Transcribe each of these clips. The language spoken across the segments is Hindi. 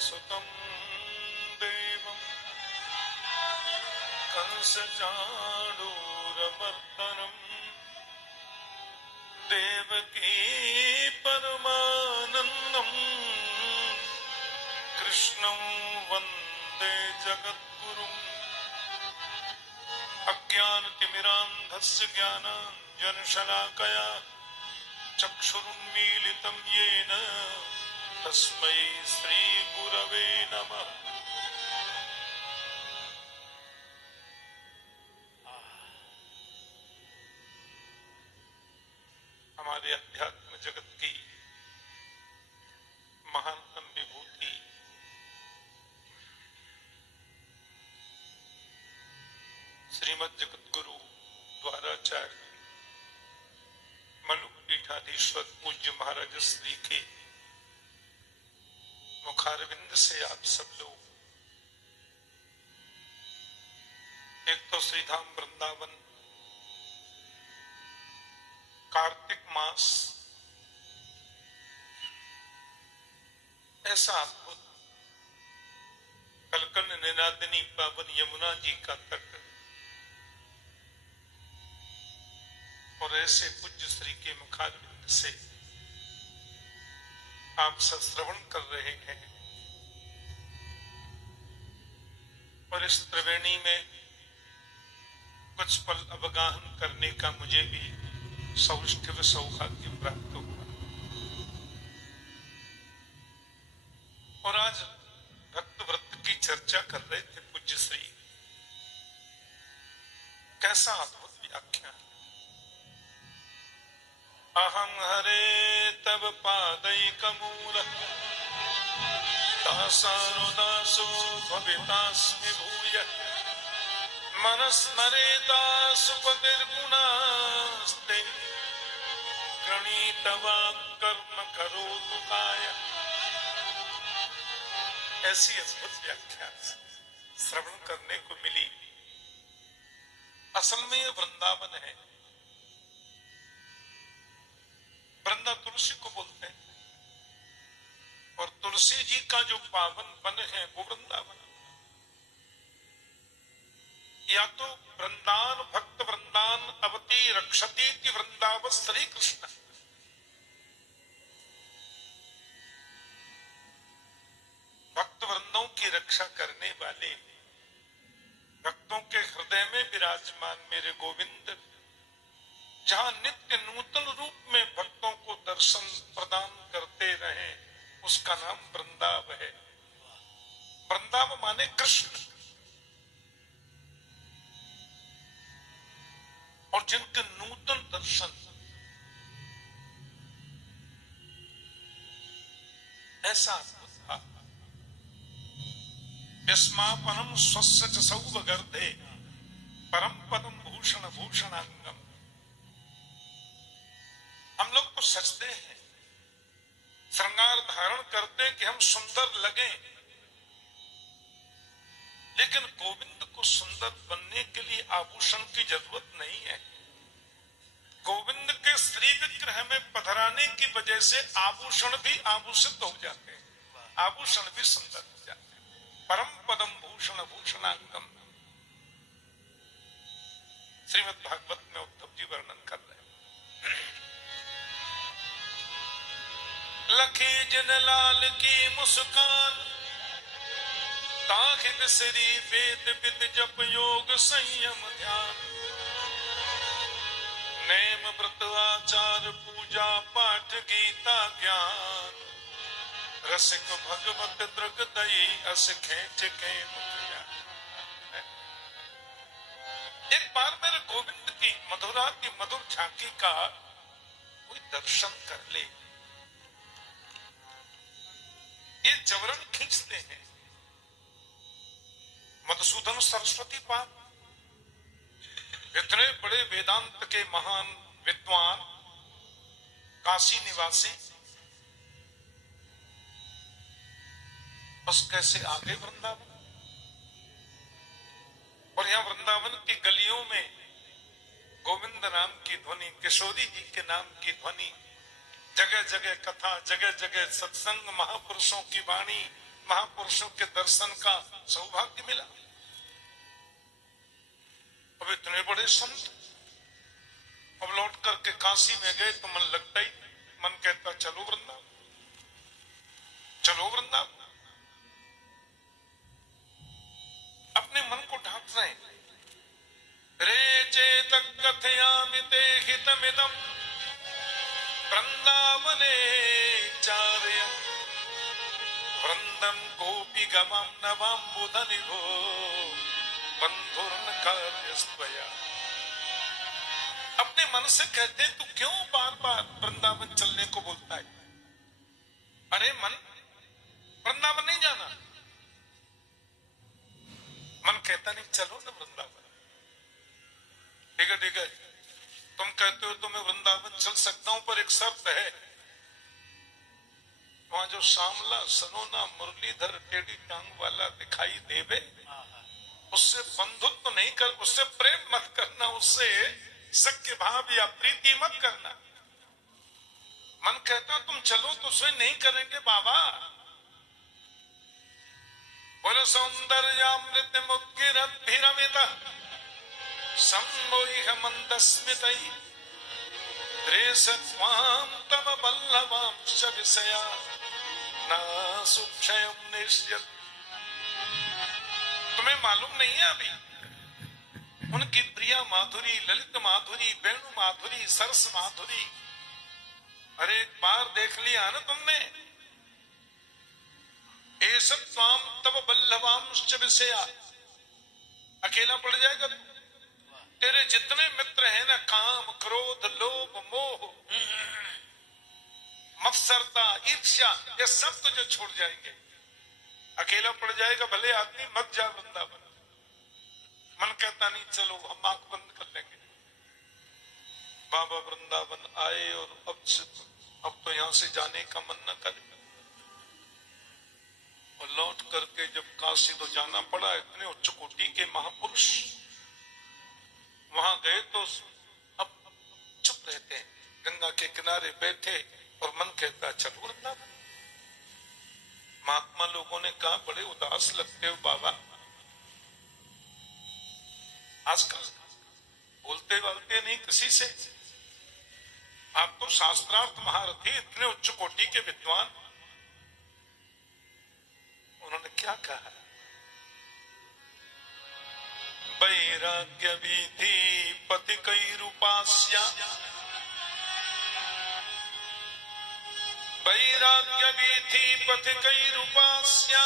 सुतं देवं कंसचाणूरमर्दनम् देवकी परमानन्दम् कृष्णं वन्दे जगद्गुरुम् अज्ञानतिमिरान्धस्य ज्ञानाञ्जनशलाकया चक्षुरुन्मीलितं येन तस्मै श्रीगुरवे नमः। हमारे अध्यात्म जगत की महानतम विभूति श्रीमद जगतगुरु द्वाराचार्य मलुक पीठाधीश्वर पूज्य महाराज श्री के मुखारविंद से आप सब लोग एक तो श्रीधाम वृंदावन कार्तिक मास ऐसा अद्भुत कलकल निनादिनी पावन यमुना जी का तट और ऐसे पूज्य श्री के मुखारविंद से आप सब श्रवण कर रहे हैं और इस त्रिवेणी में कुछ पल अवगाहन करने का मुझे भी सौष्ठव सौभाग्य प्राप्त हुआ। और आज भक्त व्रत की चर्चा कर रहे थे पूज्य श्री। कैसा अद्भुत व्याख्यान। अहं हरे तव पादैकमूल दासानुदासो भवितास्मि भूय मनस्मरेता सुपतिर्गुणास्ते गृणीतवा कर्म करोतु काय। ऐसी अद्भुत व्याख्या श्रवण करने को मिली। असल में ये वृंदावन है। वृंदा तुलसी को बोलते हैं और तुलसी जी का जो पावन वन है वो वृंदावन। या तो वृंदान भक्त वृंदान अवती रक्षती वृंदावन श्री कृष्ण। भक्त वृंदों की रक्षा करने वाले भक्तों के हृदय में विराजमान मेरे गोविंद जहां नित्य नूतन रूप में भक्तों को दर्शन प्रदान करते रहे उसका नाम वृंदाव है। वृंदाव माने कृष्ण। और जिनके नूतन दर्शन ऐसा था। विस्मापनम स्वस्य च सौवगर्धे परम पदम भूषण भूषणांगम। हम लोग तो सजते हैं, श्रृंगार धारण करते हैं कि हम सुंदर लगें, लेकिन गोविंद को सुंदर बनने के लिए आभूषण की जरूरत नहीं है। गोविंद के श्री विग्रह में पधराने की वजह से आभूषण भी आभूषित हो जाते हैं, आभूषण भी सुंदर हो जाते हैं। परम पदम भूषण भूषणांगम श्रीमद् भागवत में उद्धव जी वर्णन कर रहे हैं। लखी जिन लाल की मुस्कान ताहि बिसरी वेद विद जप योग संयम ध्यान। नेम व्रत आचार पूजा पाठ गीता ज्ञान। रसिक भगवत दृग दई अस खेच के मुखिया। एक बार मेरे गोविंद की मधुरा की मधुर झांकी का कोई दर्शन कर ले। ये जबरन खींचते हैं। मधुसूदन सरस्वती पाद इतने बड़े वेदांत के महान विद्वान, काशी निवासी, बस कैसे आगे वृंदावन। और यहाँ वृंदावन की गलियों में गोविंद नाम की ध्वनि, किशोरी जी के नाम की ध्वनि, जगह जगह कथा, जगह जगह सत्संग, महापुरुषों की वाणी, महापुरुषों के दर्शन का सौभाग्य मिला। अब इतने बड़े संत अब लौट करके काशी में गए तो मन लगता ही, मन कहता चलो वृंदावन, चलो वृंदावन। अपने मन को ढांक रहे हैं। रे चेत कथयामि ते हितमिदं वृंदावने चार्यं वृंदं गोपी गमं नवाम्बुधनिभो बंधुर्न कार्यस्त्वया। अपने मन से कहते तू क्यों बार बार वृंदावन चलने को बोलता है? अरे मन, वृंदावन नहीं जाना। मन कहता नहीं चलो ना वृंदावन। ठीक है ठीक है, तुम कहते हो तो मैं वृंदावन चल सकता हूं, पर एक शर्त है। वहां जो श्यामला सनोना मुरलीधर टेढ़ी टांग वाला दिखाई देवे, उससे बंधुत्व तो नहीं कर, उससे प्रेम मत करना, उससे सख्य भाव या प्रीति मत करना। मन कहता तुम चलो तो उससे नहीं करेंगे बाबा। बोलो सौंदर्यामृत मुद्गिरद्भिरमित सम्मोह मंदस्मितैः त्रेसत्वां तव वल्लभांश्च विषया न सुक्षयं निश्यत्। तुम्हें मालूम नहीं है अभी उनकी प्रिया माधुरी, ललित माधुरी, वेणु माधुरी, सरस माधुरी, अरे एक बार देख लिया ना तुमने। एषः त्वां तव वल्लभांश्च विषया, अकेला पड़ जाएगा तू। तेरे जितने मित्र हैं ना, काम क्रोध लोभ मोह मत्सरता ईर्ष्या, ये सब तुझे छोड़ जाएंगे। अकेला पड़ जाएगा, भले आदमी मत जा वृंदावन। मन कहता नहीं चलो हम आंख बंद कर लेंगे। बाबा वृंदावन आए और अब तो यहां से जाने का मन न करे। और लौट करके जब काशी तो जाना पड़ा, इतने उच्च कोटि के महापुरुष वहां गए तो अब चुप रहते हैं, गंगा के किनारे बैठे और मन कहता चलो वृंदावन। महात्मा लोगों ने कहा बड़े उदास लगते हो बाबा, आजकल बोलते बोलते नहीं किसी से। आप तो शास्त्रार्थ महारथी, इतने उच्च कोटि के विद्वान। उन्होंने क्या कहा? वैराग्य विधि पथिकैरुपास्या, वैराग्य विधि पथिकैरुपास्या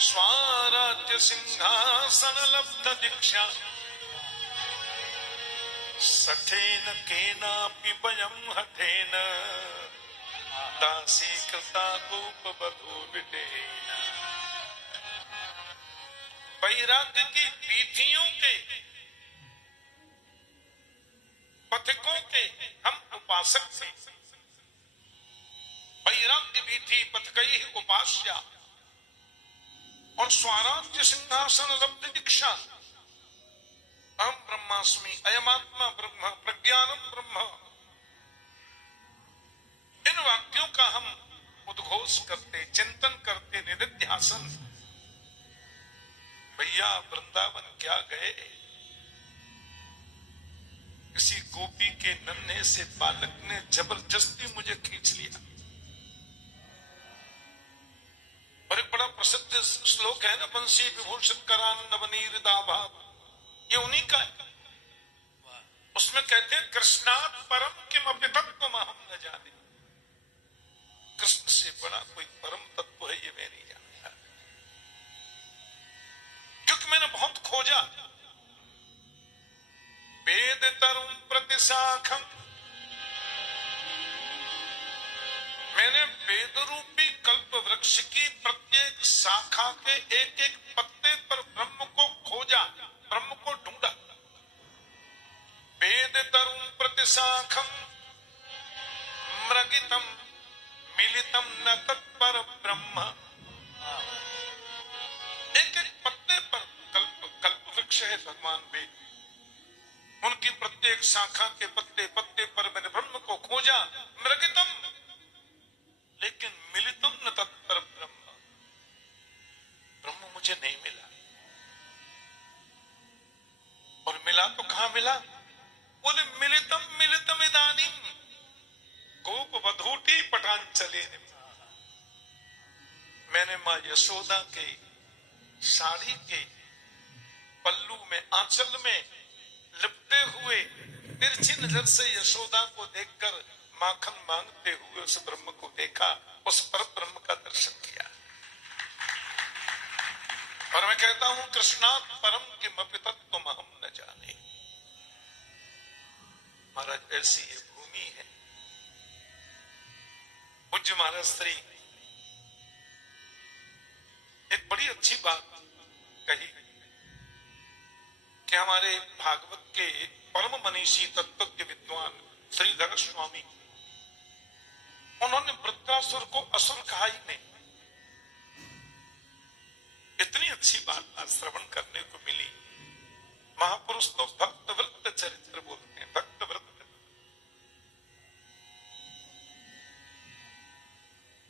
स्वाराज्य सिंहासन लब्ध दीक्षा सठेन केनापि वयं हठेन दासीकृता गोपवधू विटेन। वैराग्य की पीठियों के पथिकों के हम उपासक थे। वैराग्य विधि पथिकै उपास्या और स्वराज्य सिंहासन लब्ध दीक्षा अहम ब्रह्मास्मि अयमात्मा ब्रह्म प्रज्ञानम ब्रह्म, इन वाक्यों का हम उद्घोष करते, चिंतन करते, निधिध्यासन। भैया वृंदावन क्या गए, किसी गोपी के नन्हे से बालक ने जबरदस्ती मुझे खींच लिया। और एक बड़ा प्रसिद्ध श्लोक है ना, बंसी विभूषित करान नवनीर दाभा, ये उन्हीं का है। उसमें कहते हैं कृष्णात् परम किमपि तत्त्वम् अहं न जाने। कृष्ण से बड़ा कोई परम तत्व है ये मैं नहीं जानता, क्योंकि मैंने बहुत खोजा। वेद तरुम प्रतिशाखम, मैंने वेद रूपी कल्प वृक्ष की प्रत्येक शाखा के एक एक पत्ते पर ब्रह्म को खोजा, ब्रह्म को ढूंढा। वेद तरुम प्रतिशाखम मृगितम मिलितम न तत्पर ब्रह्म। एक एक पत्ते पर कल्प वृक्ष है भगवान वेद, उनकी प्रत्येक शाखा के पत्ते पत्ते पर मैंने ब्रह्म को खोजा। मृगितम, लेकिन मिलितम न तत्पर ब्रह्म, मिला? बोले मिलितम मिलितम इदानीम गोप वधूटी पटांचले। मैंने मां यशोदा के साड़ी के पल्लू में, आंचल में लिपटे हुए तिरछी नजर से यशोदा को देखकर माखन मांगते हुए उस ब्रह्म को देखा, उस पर ब्रह्म का दर्शन किया। और मैं कहता हूं कृष्णात् परम किमपि तत्त्वम् अहं न जाने। महाराज ऐसी ये भूमि है। पूज्य महाराज श्री एक बड़ी अच्छी बात कही कि हमारे भागवत के परम मनीषी तत्वज्ञ विद्वान श्रीधर स्वामी, उन्होंने वृत्रासुर को असुर कहा ही नहीं। इतनी अच्छी बात आज श्रवण करने को मिली। महापुरुष तो भक्त वृत्त चरित्र बोलते हैं, भक्त वृत्त।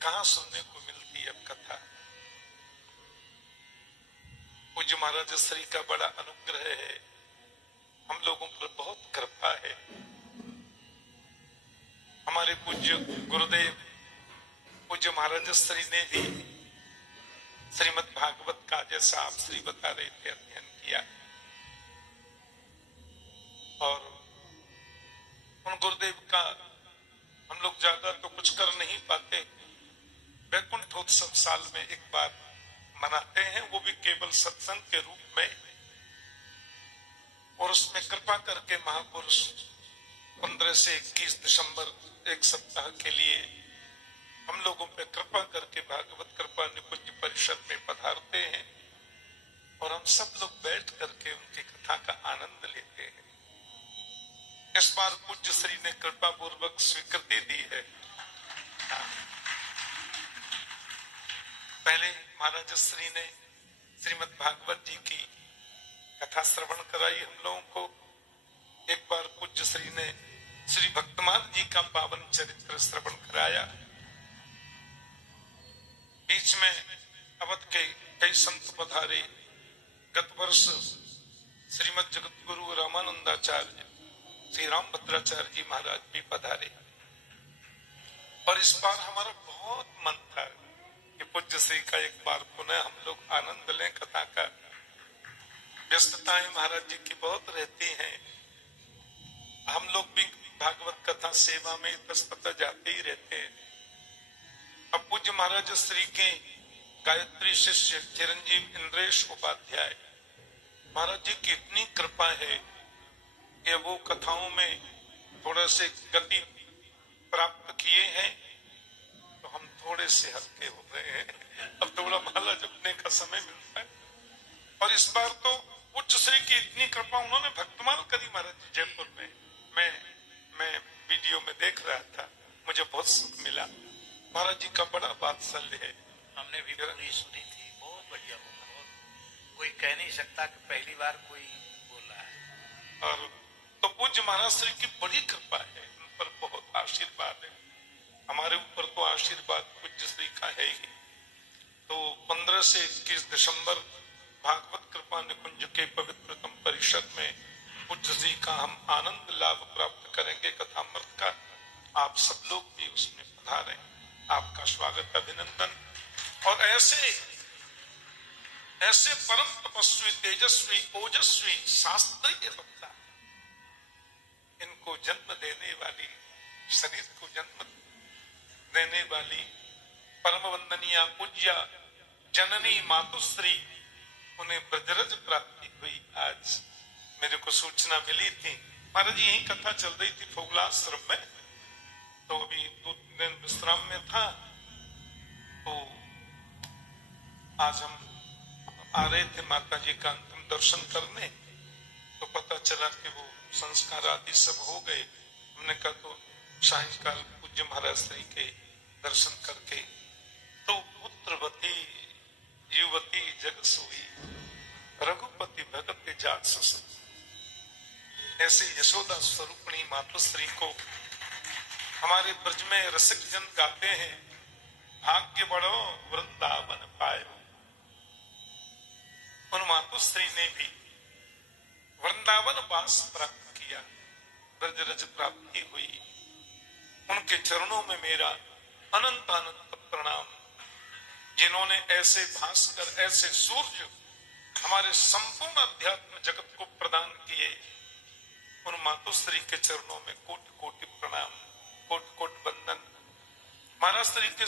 कहां सुनने को मिलती अब कथा। पूज्य महाराज श्री का बड़ा अनुग्रह है, हम लोगों पर बहुत कृपा है। हमारे पूज्य गुरुदेव पूज्य महाराज श्री ने भी श्रीमद् भागवत का, जैसा आप श्री बता रहे थे, अध्ययन किया। और उन गुरुदेव का हम लोग ज्यादा तो कुछ कर नहीं पाते। वैकुंठोत्सव साल में एक बार मनाते हैं, वो भी केवल सत्संग के रूप में। और उसमें कृपा करके महापुरुष 15 से 21 दिसंबर एक सप्ताह के लिए हम लोगों पे कृपा करके भागवत कृपा निकुंज परिषद में पधारते हैं और हम सब लोग बैठ करके उनकी कथा का आनंद लेते हैं। इस बार पूज्य श्री ने कृपा पूर्वक स्वीकृति दी है। पहले महाराज श्री ने श्रीमद् भागवत जी की कथा श्रवण कराई हम लोगों को। एक बार पूज्य श्री ने श्री भक्तमान जी का पावन चरित्र श्रवण कराया। बीच में अवध के कई संत पधारे। गत वर्ष श्रीमद जगत गुरु रामानंदाचार्य श्री रामभद्राचार्य जी महाराज भी पधारे। और इस बार हमारा बहुत मन था कि पूज्य श्री का एक बार पुनः हम लोग आनंद लें कथा का। व्यस्तताएं महाराज जी की बहुत रहती हैं, हम लोग भी भागवत कथा सेवा में तत्पर जाते ही रहते हैं। अब पूज्य महाराज श्री के गायत्री शिष्य चिरंजीव इंद्रेश उपाध्याय महाराज जी की इतनी कृपा है कि वो कथाओं में थोड़ा से गति प्राप्त किए हैं, तो हम थोड़े से हल्के हो गए हैं। अब थोड़ा माला जपने का समय मिलता है। और इस बार तो उच्च श्री की इतनी कृपा, उन्होंने भक्तमाल करी महाराज जी जयपुर में। मैं वीडियो में देख रहा था, मुझे बहुत सुख मिला। महाराज जी का बड़ा वात्सल्य है। हमने भी पूरी सुनी थी, बहुत बढ़िया बोला। कोई कह नहीं सकता कि पहली बार कोई बोला है। और तो पूज्य महाराज श्री की बड़ी कृपा है, उन पर बहुत आशीर्वाद है। हमारे ऊपर तो आशीर्वाद पूज्य श्री का है ही। तो 15 से 21 दिसंबर भागवत कृपा निकुंज के पवित्रतम परिषद में पूज्य श्री का हम आनंद लाभ प्राप्त करेंगे कथामृत का। आप सब लोग भी उसमें पधारें। आपका स्वागत, अभिनंदन। और ऐसे परम तपस्वी, तेजस्वी, ओजस्वी, शास्त्रीय वक्ता, इनको जन्म देने वाली, शरीर को जन्म देने वाली परम वंदनीय पूज्या जननी मातुश्री, उन्हें ब्रजरज प्राप्ति हुई। आज मेरे को सूचना मिली थी, महाराज जी यही कथा चल रही थी फोगलाश्रम में, तो अभी 2 दिन विश्राम में था। तो आज हम आ रहे थे माता जी का अंतिम दर्शन करने, तो पता चला कि वो संस्कार आदि सब हो गए। हमने कहा तो सायंकाल पूज्य महाराज श्री के दर्शन करके तो पुत्रवती युवती जग सोई, रघुपति भगत जात सस। ऐसे यशोदा स्वरूपणी मातुश्री को हमारे ब्रज में रसिक जन गाते हैं, भाग्य बढ़ो वृंदावन पायो। उन मातुश्री ने भी वृंदावन ब्रजवास प्राप्त किया, ब्रजरज प्राप्ति हुई। उनके चरणों में मेरा अनंत अनंत प्रणाम। जिन्होंने ऐसे भास्कर, ऐसे सूर्य हमारे संपूर्ण अध्यात्म जगत को प्रदान किए, उन मातोश्री के चरणों में कोटि कोटि प्रणाम, कोटि कोटि वंदन। महाराज श्री के